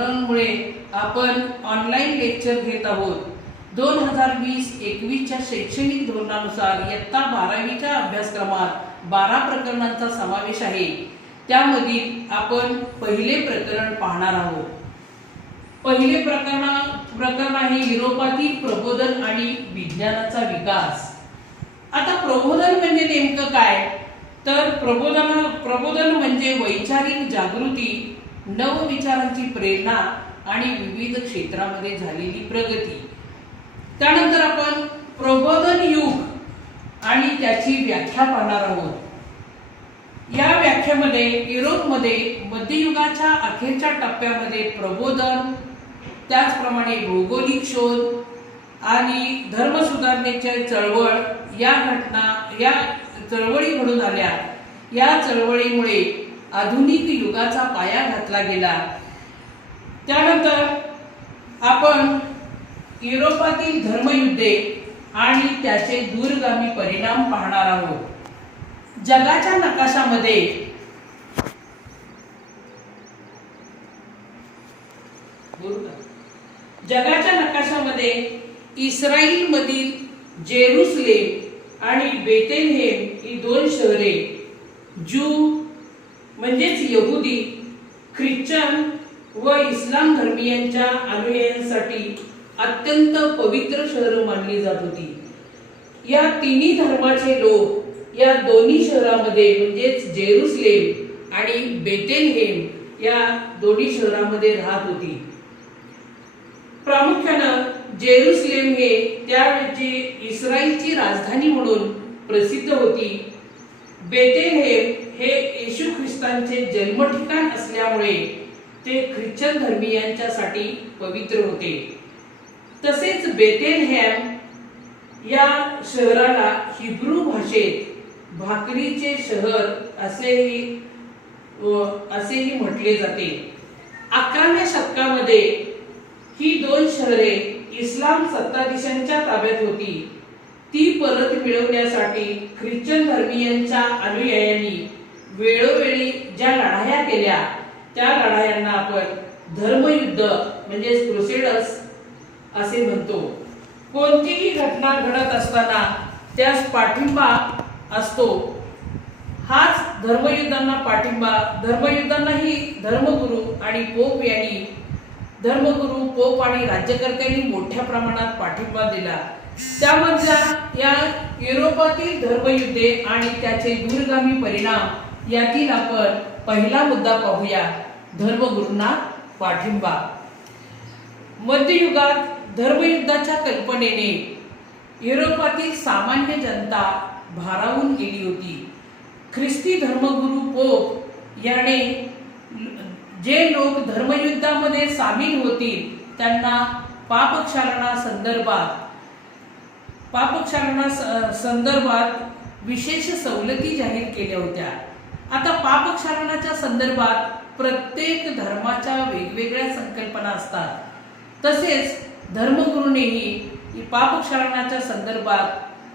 लॉकडाऊनमुळे आपण online lecture घेत आहोत. 2020-21च्या शैक्षणिक धोरणानुसार इयत्ता 12वीच्या अभ्यासक्रमात 12 प्रकरणांचा समावेश आहे. त्यामधील आपण पहिले प्रकरण पाहणार आहोत. पहिले प्रकरण आहे युरोपातील प्रबोधन आणि विज्ञानाचा विकास. आता प्रबोधन म्हणजे नेमकं काय? तर प्रबोधन म्हणजे वैचारिक जागृती, नवविचारांची प्रेरणा आणि विविध क्षेत्रामध्ये झालेली प्रगती. त्यानंतर आपण प्रबोधन युग आणि त्याची व्याख्या पाहणार आहोत. या व्याख्येमध्ये युरोपमध्ये मध्ययुगाच्या अखेरच्या टप्प्यामध्ये प्रबोधन, त्याचप्रमाणे भौगोलिक शोध आणि धर्म सुधारणेची चळवळ या चळवळी घडून आल्या. या चळवळीमुळे आधुनिक युगाचा पाया घातला गेला. त्यानंतर आपण युरोपातील धर्मयुद्धे आणि त्याचे दूरगामी परिणाम पाहणार आहोत. जगाच्या नकाशामध्ये इस्रायल मधील जेरुसलेम आणि बेथलेहेम ही दोन शहरे ज्यू म्हणजेच यहुदी, ख्रिश्चन व इस्लाम धर्मीयांच्या अनुयायांसाठी अत्यंत पवित्र शहर मानली जात होती. या तिन्ही धर्माचे लोक या दोन्ही शहरांमध्ये म्हणजेच जेरुसलेम आणि बेथलेहेम या दोन्ही शहरांमध्ये राहत होती. प्रामुख्यानं जेरुसलेम हे त्यावेळची इस्रायलची राजधानी म्हणून प्रसिद्ध होती. बेथलेहेम हे येशू ख्रिस्तांचे जन्म ठिकाण असल्यामुळे ते ख्रिश्चन धर्मीयांच्यासाठी पवित्र होते. तसेच बेथलेहेम या शहराला हिब्रू भाषेत भाकरीचे शहर असेही म्हटले जाते. 11व्या शतकामध्ये ही दोन शहरे इस्लाम सत्ताधीशांच्या ताब्यात होती. ती परत मिळवण्यासाठी ख्रिश्चन धर्मीयांच्या अनुयायांनी वेळोवेळी ज्या लढाया केल्या त्या लढायांना आपण धर्मयुद्ध म्हणजे क्रुसेडर्स असे म्हणतो. कोणतीही घटना घडत असताना त्यास पाठिंबा असतो. हाच धर्मयुद्धांना पाठिंबा. धर्मयुद्धांनाही धर्मगुरू पोप आणि राज्यकर्त्यांनी मोठ्या प्रमाणात पाठिंबा दिला. त्यामधल्या या युरोपातील धर्मयुद्धे आणि त्याचे दूरगामी परिणाम यातील आपण पहिला मुद्दा पाहूया, धर्मगुरूंना पाठिंबा. मध्ययुगात धर्मयुद्धाच्या कल्पनेने युरोपातील सामान्य जनता भारावून गेली होती. ख्रिस्ती धर्मगुरू पोप याने जे लोक धर्मयुद्धामध्ये सामील होतील त्यांना पापक्षालना संदर्भात विशेष सवलती जाहीर केल्या होत्या. आता पापक्षालनाच्या संदर्भात प्रत्येक धर्माच्या वेगवेगळ्या संकल्पना असतात. तसेच धर्मगुरूंनीही पापक्षालनाच्या संदर्भात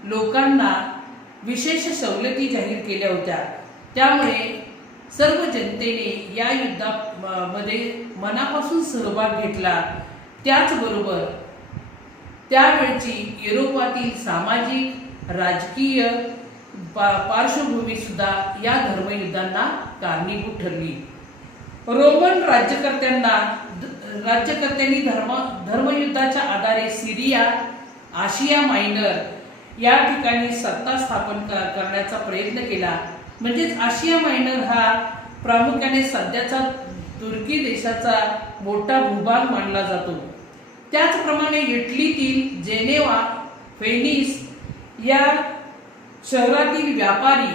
लोकांना विशेष सवलती जाहीर केल्या होत्या. त्यामुळे सर्व जनतेने या युद्धामध्ये मनापासून सहभाग घेतला. त्याचबरोबर त्यावेळची युरोपातील सामाजिक राजकीय पार्श्वभूमी सुद्धा या धर्मयुद्धांना कारणीभूत ठरली. रोमन राज्यकर्त्यांनी धर्मयुद्धाच्या आधारे सिरिया, आशिया मायनर या ठिकाणी सत्ता स्थापन करण्याचा प्रयत्न केला. म्हणजेच आशिया मायनर हा प्रामुख्याने सध्याचा तुर्की देशाचा मोठा भूभाग मानला जातो. त्याचप्रमाणे इटलीतील जेनेवा, व्हेनिस या शहरातील व्यापारी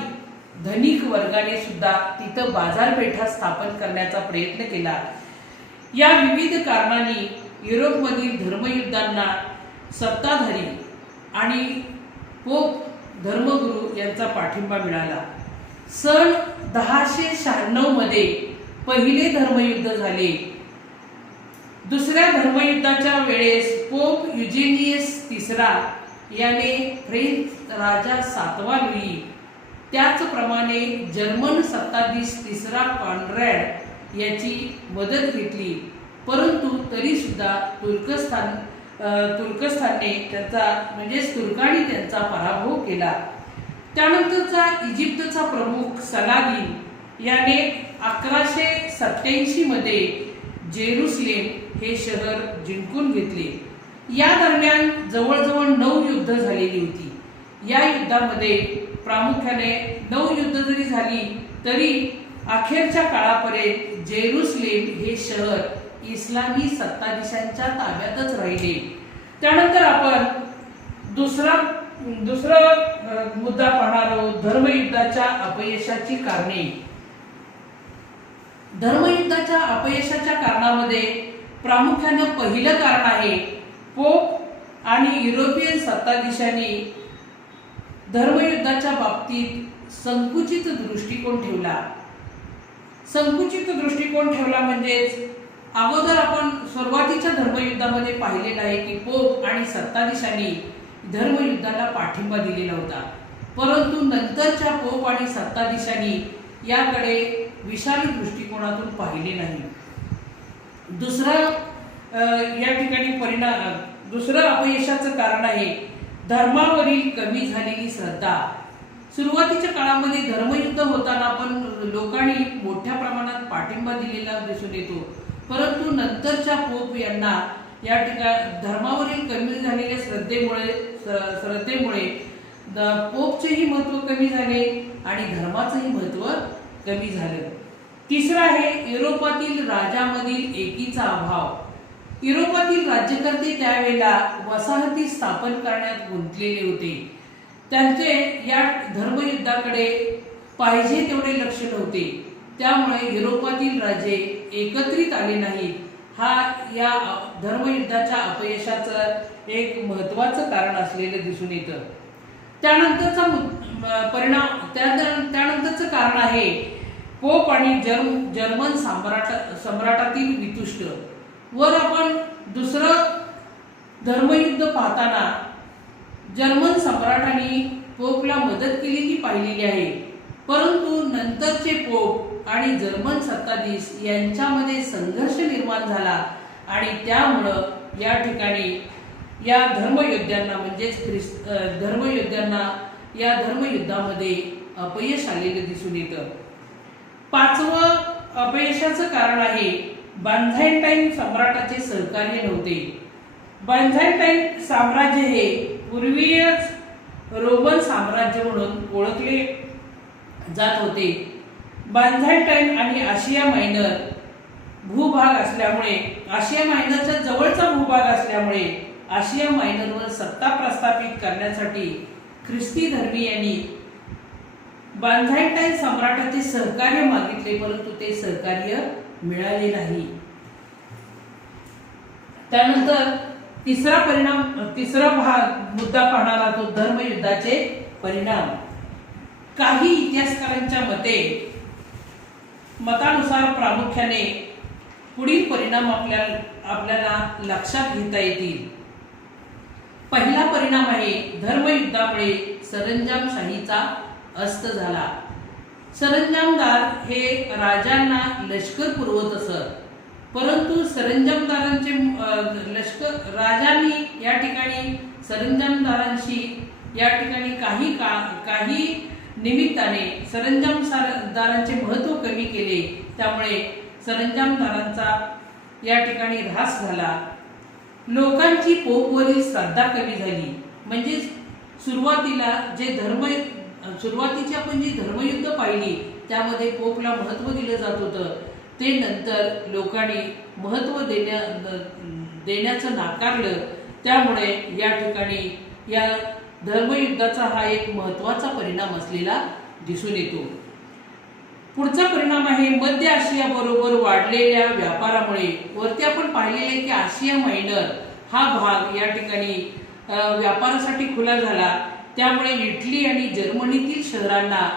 धनिक वर्गाने सुद्धा तिथं बाजारपेठा स्थापन करण्याचा प्रयत्न केला. या विविध कारणांनी युरोपमधील धर्मयुद्धांना सत्ताधारी आणि पोप धर्मगुरू यांचा पाठिंबा मिळाला. सन 1096 मध्ये पहिले धर्मयुद्ध झाले. दुसऱ्या धर्मयुद्धाच्या वेळेस पोप युजेनियस तिसरा याने फ्रेंच राजा 7वा लुई, त्याचप्रमाणे जर्मन सत्ताधीश तिसरा कॉन्रॅड याची मदत घेतली. परंतु तरी सुद्धा तुर्कस्थानने त्यांचा म्हणजेच तुर्कांनी त्यांचा पराभव केला. त्यानंतरचा इजिप्तचा प्रमुख सलादिन याने 1187 मध्ये जेरुसलेम हे शहर जिंकून घेतले. या दरम्यान जवळजवळ 9 युद्ध झालेली होती. या युद्धामध्ये प्रामुख्याने 9 युद्ध जरी झाली तरी अखेरच्या काळापर्यंत जेरुसलेम हे शहर इस्लामी सत्ताधीशांच्या ताब्यातच राहिले. त्यानंतर आपण दुसरा मुद्दा पाहणार आहोत, धर्मयुद्धाच्या अपयशाची कारणे. धर्मयुद्धाच्या अपयशाच्या कारणामध्ये प्रामुख्याने पहिलं कारण आहे पोप आणि युरोपियन सत्ताधीशांनी धर्मयुद्धाच्या बाबतीत संकुचित दृष्टिकोन ठेवला. संकुचित दृष्टिकोन ठेवला म्हणजेच अगोदर आपण सुरुवातीच्या धर्मयुद्धामध्ये पाहिलेलं आहे की पोप आणि सत्ताधीशांनी धर्मयुद्धाला पाठिंबा दिलेला होता, परंतु नंतरच्या पोप आणि सत्ताधीशांनी याकडे विशाल दृष्टिकोनातून पाहिले नाही. दुसरं अपयशाचं कारण आहे धर्मावरील कमी झालेली श्रद्धा. सुरुवातीच्या काळामध्ये धर्मयुद्ध होताना पण लोकांनी मोठ्या प्रमाणात पाठिंबा दिलेला दिसून येतो, परंतु नंतरच्या पोप यांना या ठिकाणी धर्मावरील कमी झालेल्या श्रद्धेमुळे पोपचेही महत्त्व कमी झाले आणि धर्माचंही महत्त्व कमी झालं. तिसरं आहे युरोपातील राजांमधील एकीचा अभाव. युरोपातील राज्यकर्ते त्यावेळेला वसाहती स्थापन करण्यात गुंतलेले होते. त्यांचे या धर्मयुद्धाकडे पाहिजे तेवढे लक्ष नव्हते, त्यामुळे युरोपातील राजे एकत्रित आले नाहीत. हा या धर्मयुद्धाच्या अपयशाचं एक महत्त्वाचं कारण असलेलं दिसून येतं. त्यानंतरचं कारण आहे पोप आणि जर्मन सम्राटातील वितुष्ट. वर आपण दुसरं धर्मयुद्ध पाहताना जर्मन सम्राटांनी पोपला मदत केलेली पाहिलेली आहे, परंतु नंतरचे पोप आणि जर्मन सत्ताधीश यांच्यामध्ये संघर्ष निर्माण झाला आणि त्यामुळं या ठिकाणी या धर्मयोद्ध्यांना या धर्मयुद्धामध्ये अपयश आलेलं दिसून येतं. 5वं अपयशाचं कारण आहे बायझँटाईन सम्राटाचे सहकार्य नव्हते. बायझँटाईन साम्राज्य हे पूर्वीच रोमन साम्राज्य म्हणून ओळखले जात होते. बायझँटाईन आणि आशिया मायनर भूभाग असल्यामुळे, आशिया मायनरच्या जवळचा भूभाग असल्यामुळे आशिया मायनरवर सत्ता प्रस्थापित करण्यासाठी ख्रिस्ती धर्मीयांनी बायझँटाईन सम्राटाचे सहकार्य मागितले, परंतु ते सहकार्य मिळाले नाही. त्यानंतर तिसरा मुद्दा पाहणार आहोत धर्मयुद्धाचे परिणाम. काही इतिहासकारांच्या मतानुसार प्रामुख्याने पुढील परिणाम आपल्याला लक्षात घेता येतील. पहिला परिणाम आहे धर्मयुद्धामुळे सरंजामशाहीचा अस्त झाला. सरंजामदार हे राजांना लष्कर पुरवत असत, परंतु राजांनी या ठिकाणी सरंजामदारांशी या ठिकाणी काही निमित्ताने सरंजामदारांचे महत्त्व कमी केले, त्यामुळे सरंजामदारांचा या ठिकाणी ऱ्हास झाला. लोकांची पोपवरील श्रद्धा कमी झाली. म्हणजे सुरुवातीची आपण जी धर्मयुद्ध पाहिली त्यामध्ये पोपला महत्त्व दिलं जात होतं, ते नंतर लोकांनी महत्त्व देण्याचं नाकारलं. त्यामुळे या ठिकाणी या धर्मयुद्धाचा हा एक महत्त्वाचा परिणाम असलेला दिसून येतो. पुढचा परिणाम आहे मध्य आशिया बरोबर वाढलेल्या व्यापारामुळे. वरती आपण पाहिलेले आहे की आशिया मायनर हा भाग या ठिकाणी व्यापारासाठी खुला झाला, त्यामुळे इटली आणि जर्मनीतील शहरांना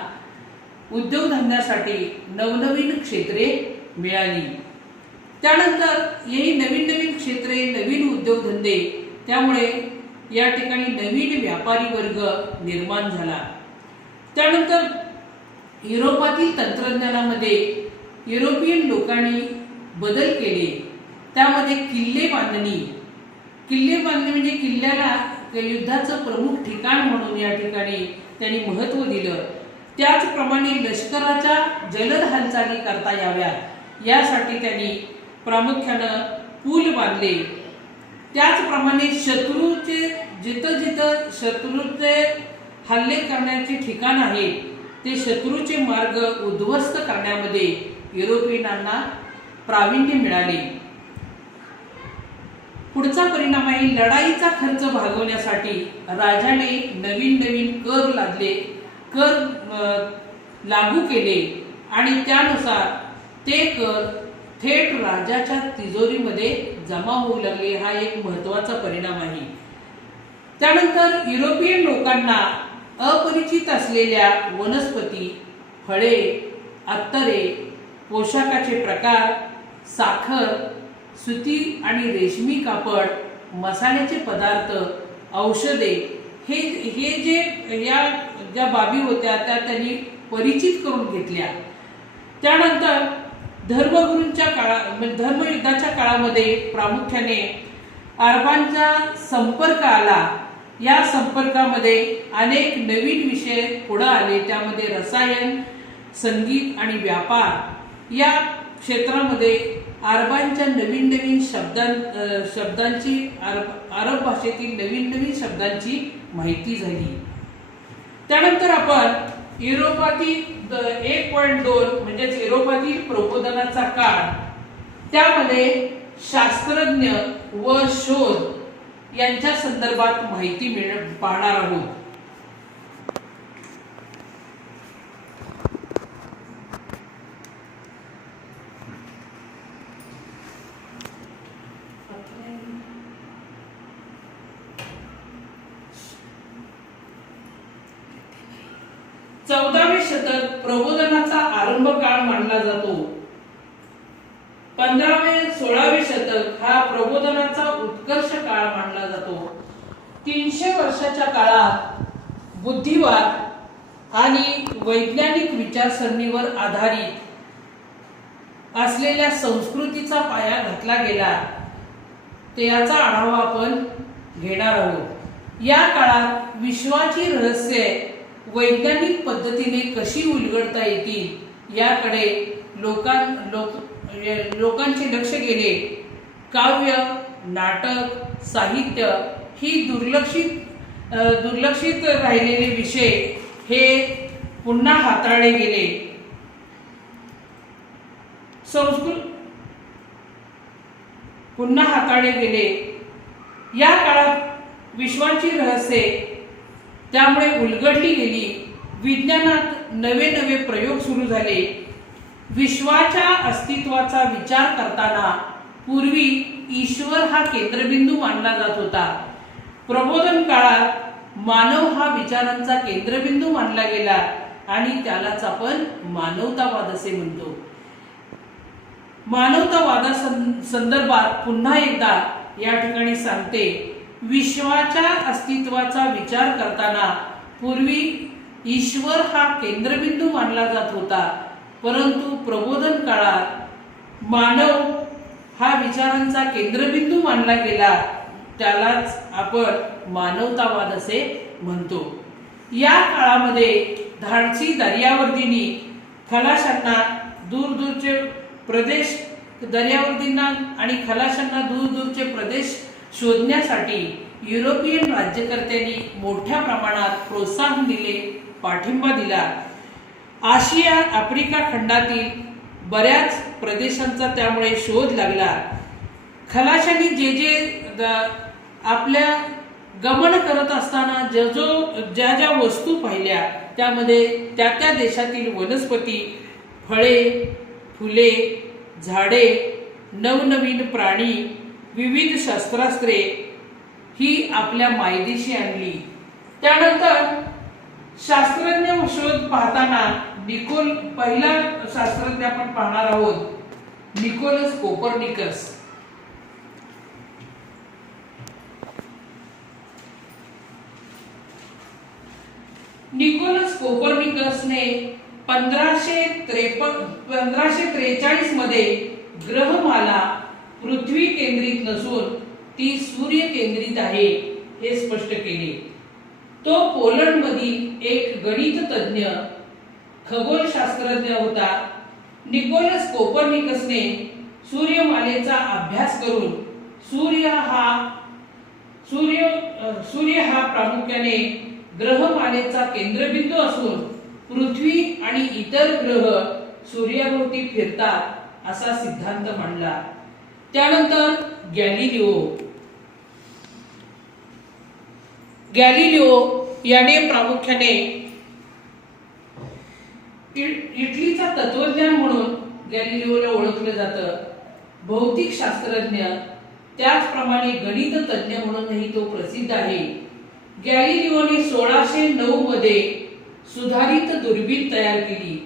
उद्योगधंद्यासाठी नवनवीन क्षेत्रे मिळाली. त्यानंतर ही नवीन क्षेत्रे, नवीन उद्योगधंदे, त्यामुळे या ठिकाणी नवीन व्यापारी वर्ग निर्माण झाला. त्यानंतर युरोपातील तंत्रज्ञानामध्ये युरोपियन लोकांनी बदल केले. त्यामध्ये किल्ले बांधणी म्हणजे किल्ल्याला युद्धाचं प्रमुख ठिकाण म्हणून या ठिकाणी त्यांनी महत्त्व दिलं. त्याचप्रमाणे लष्कराच्या जलद हालचाली करता याव्यात यासाठी त्यांनी प्रामुख्यानं पूल बांधले. त्याचप्रमाणे शत्रूचे जिथं शत्रूचे हल्ले करण्याचे ठिकाण आहे ते शत्रूचे मार्ग उद्ध्वस्त करण्यामध्ये युरोपियनांना प्रावीण्य मिळाले. पुढचा परिणाम आहे लढाईचा खर्च भागवण्यासाठी राजाने नवीन कर लागू केले आणि त्यानुसार ते कर थेट राजाच्या तिजोरीमध्ये जमा होऊ लागले. हा एक महत्त्वाचा परिणाम आहे. त्यानंतर युरोपियन लोकांना अपरिचित असलेल्या वनस्पती, फळे, अत्तरे, पोशाखाचे प्रकार, साखर, सुती आणि रेशमी कापड, मसाल्याचे पदार्थ, औषधे हे जे या ज्या बाबी होत्या त्या त्यांनी परिचित करून घेतल्या. त्यानंतर धर्मयुद्धाच्या काळामध्ये प्रामुख्याने अरबांचा संपर्क आला. या संपर्कामध्ये अनेक नवीन विषय पुढे आले. त्यामध्ये रसायन, संगीत आणि व्यापार या क्षेत्रामध्ये अरबांच्या नवीन शब्दांची अरब भाषेतील नवीन शब्दांची माहिती झाली. त्यानंतर आपण युरोपातील 1.2 म्हणजेच युरोपातील प्रबोधनाचा काळ, त्यामध्ये शास्त्रज्ञ व शोध यांच्या संदर्भात माहिती पाहणार आहोत. चौदावे शतक प्रबोधनाचा आरंभ काळ मानला जातो. 15वे-16वे शतक हा प्रबोधनाचा उत्कर्ष काळ मानला जातो. 300 वर्षाच्या काळात बुद्धिवाद आणि वैज्ञानिक विचारसरणीवर आधारित असलेल्या संस्कृतीचा पाया घातला गेला. त्याचा आढावा आपण घेणार आहोत. या काळात विश्वाची रहस्ये वैज्ञानिक पद्धतीने कशी उलगडता येतील याकडे लोकांचे लक्ष गेले. काव्य, नाटक, साहित्य ही दुर्लक्षित राहिलेले विषय हे पुन्हा हाताळले गेले. या काळात विश्वाची रहस्ये त्यामुळे उलगडली गेली. विज्ञानात नवे प्रयोग सुरू झाले. विश्वाच्या अस्तित्वाचा विचार करताना पूर्वी ईश्वर हा केंद्रबिंदू मानला जात होता. प्रबोधन काळात मानव हा विचारांचा केंद्रबिंदू मानला गेला आणि त्यालाच आपण मानवतावाद असे म्हणतो. मानवतावादासंदर्भात पुन्हा एकदा या ठिकाणी सांगते, विश्वाच्या अस्तित्वाचा विचार करताना पूर्वी ईश्वर हा केंद्रबिंदू मानला जात होता, परंतु प्रबोधन काळात मानव हा विचारांचा केंद्रबिंदू मानला गेला. त्यालाच आपण मानवतावाद असे म्हणतो. या काळामध्ये धाडसी दर्यावर्दींनी खलाशांना दूरदूरचे प्रदेश प्रदेश शोधण्यासाठी युरोपियन राज्यकर्त्यांनी मोठ्या प्रमाणात प्रोत्साहन दिले, पाठिंबा दिला. आशिया आफ्रिका खंडातील बऱ्याच प्रदेशांचा त्यामुळे शोध लागला. खलाशांनी जे आपल्या गमन करत असताना ज्या वस्तू पाहिल्या त्यामध्ये त्या देशातील वनस्पती, फळे, फुले, झाडे, नवनवीन प्राणी, विविध शस्त्रास्त्रे ही आपल्या मायदेशी आणली. त्यानंतर शास्त्रज्ञ शोध पाहताना पहिला शास्त्रज्ञ आपण पाहणार आहोत, निकोलस कोपर्निकस. निकोलस कोपर्निकसने 1543 मध्ये ग्रहमाला पृथ्वी केंद्रित नसून ती सूर्य केंद्रित आहे हे स्पष्ट केले. तो पोलंडमधील एक गणित तज्ञ खगोलशास्त्रज्ञ होता. निकोलस कोपर्निकसने सूर्यमालेचा अभ्यास करून सूर्य हा प्रामुख्याने ग्रहमालेचा केंद्रबिंदू असून पृथ्वी आणि इतर ग्रह सूर्याभोवती फिरतात असा सिद्धांत मांडला. त्यानंतर गॅलिलिओ याने प्रामुख्याने इटलीचा तत्वज्ञान म्हणून गॅलिलिओला ओळखलं जातं. भौतिक शास्त्रज्ञ त्याचप्रमाणे गणित तज्ञ म्हणूनही तो प्रसिद्ध आहे. गॅलिलिओने 1609 मध्ये सुधारित दुर्बीण तयार केली.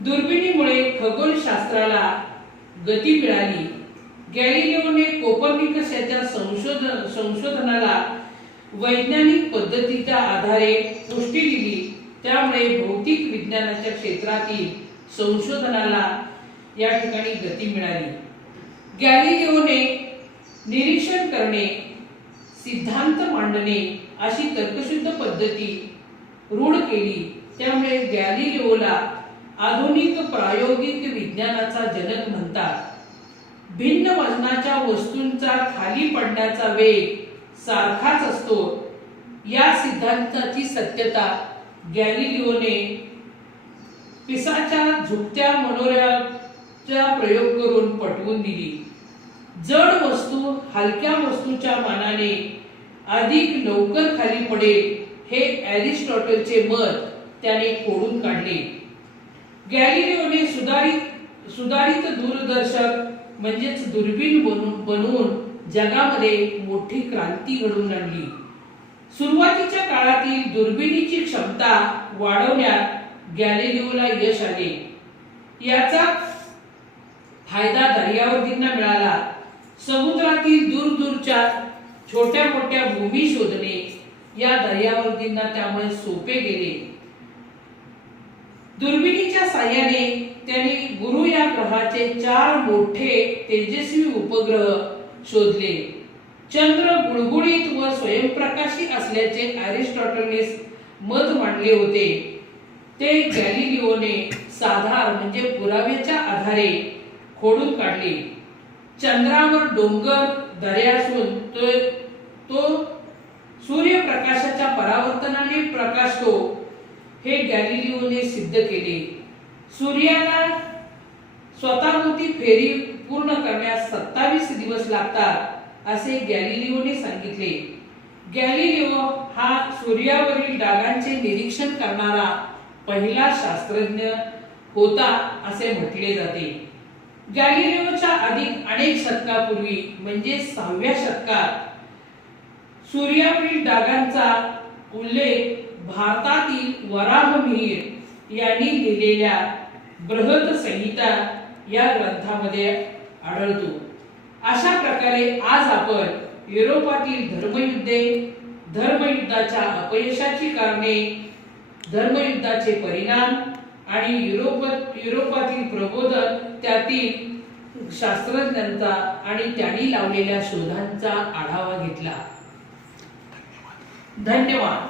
दुर्बिणीमुळे खगोलशास्त्राला गती मिळाली. गॅलिलिओने कोपर्निकस याच्या संशोधनाला वैज्ञानिक पद्धतीच्या आधारे पुष्टी दिली. त्यामुळे भौतिक विज्ञानाच्या क्षेत्रातील संशोधनाला या ठिकाणी गती मिळाली. गॅलिलिओने निरीक्षण करणे, सिद्धांत मांडणे अशी तर्कशुद्ध पद्धती रूढ केली. त्यामुळे गॅलिलिओला आधुनिक प्रायोगिक विज्ञानाचा जनक म्हणतात. भिन्न वजनाच्या वस्तूंचा खाली पडण्याचा वेग सारखाच असतो या सिद्धांताची सत्यता गॅलिलिओने पिसाच्या झुकत्या मनोऱ्याचा प्रयोग करून पटवून दिली. जड वस्तू हलक्या वस्तूच्या मानाने अधिक लवकर खाली पडेल हे अरिस्टॉटलचे मत त्याने खोडून काढले. गॅलिलिओने सुधारित दूरदर्शक म्हणजेच दुर्बीण बनवून जगामध्ये मोठी क्रांती घडवून आणली. सुरुवातीच्या काळातील दुर्बिणीची क्षमता वाढवण्यात गॅलिलिओला यश आले. याचा फायदा दर्यावर्दींना मिळाला. समुद्रातील दूरच्या छोट्या मोठ्या भूमी शोधणे या दर्यावर्दींना त्यामुळे सोपे गेले. दुर्बिणीच्या साहाय्याने त्यांनी गुरु या ग्रहाचे 4 मोठे तेजस्वी उपग्रह शोधले. चंद्र गुळगुळीत व स्वयंप्रकाशी असल्याचे अरिस्टॉटलने मत मांडले होते. ते गॅलिलिओने साधार म्हणजे पुराव्याच्या आधारे खोडून काढले. चंद्रावर डोंगर दऱ्या असून तो सूर्यप्रकाशाच्या परावर्तनाने प्रकाशतो हे गॅलिलिओने सिद्ध केले. सूर्याला स्वतःभोवती फेरी पूर्ण करण्यास 27 दिवस लागतात असे गॅलिलिओने सांगितले. गॅलिलिओ हा सूर्यावरील डागांचे निरीक्षण करणारा पहिला शास्त्रज्ञ होता असे म्हटले जाते. गॅलिलिओच्या अनेक शतकापूर्वी म्हणजे 6व्या शतकात सूर्यावरील डागांचा उल्लेख भारतातील वराहमिहिर यांनी लिहिलेल्या बृहत संहिता या ग्रंथामध्ये आढळतो. अशा प्रकारे आज आपण युरोपातील धर्मयुद्धाच्या अपयशाची कारणे, धर्मयुद्धाचे परिणाम आणि युरोपातील प्रबोधन, त्यातील शास्त्रज्ञांचा आणि त्यांनी लावलेल्या शोधांचा आढावा घेतला. धन्यवाद.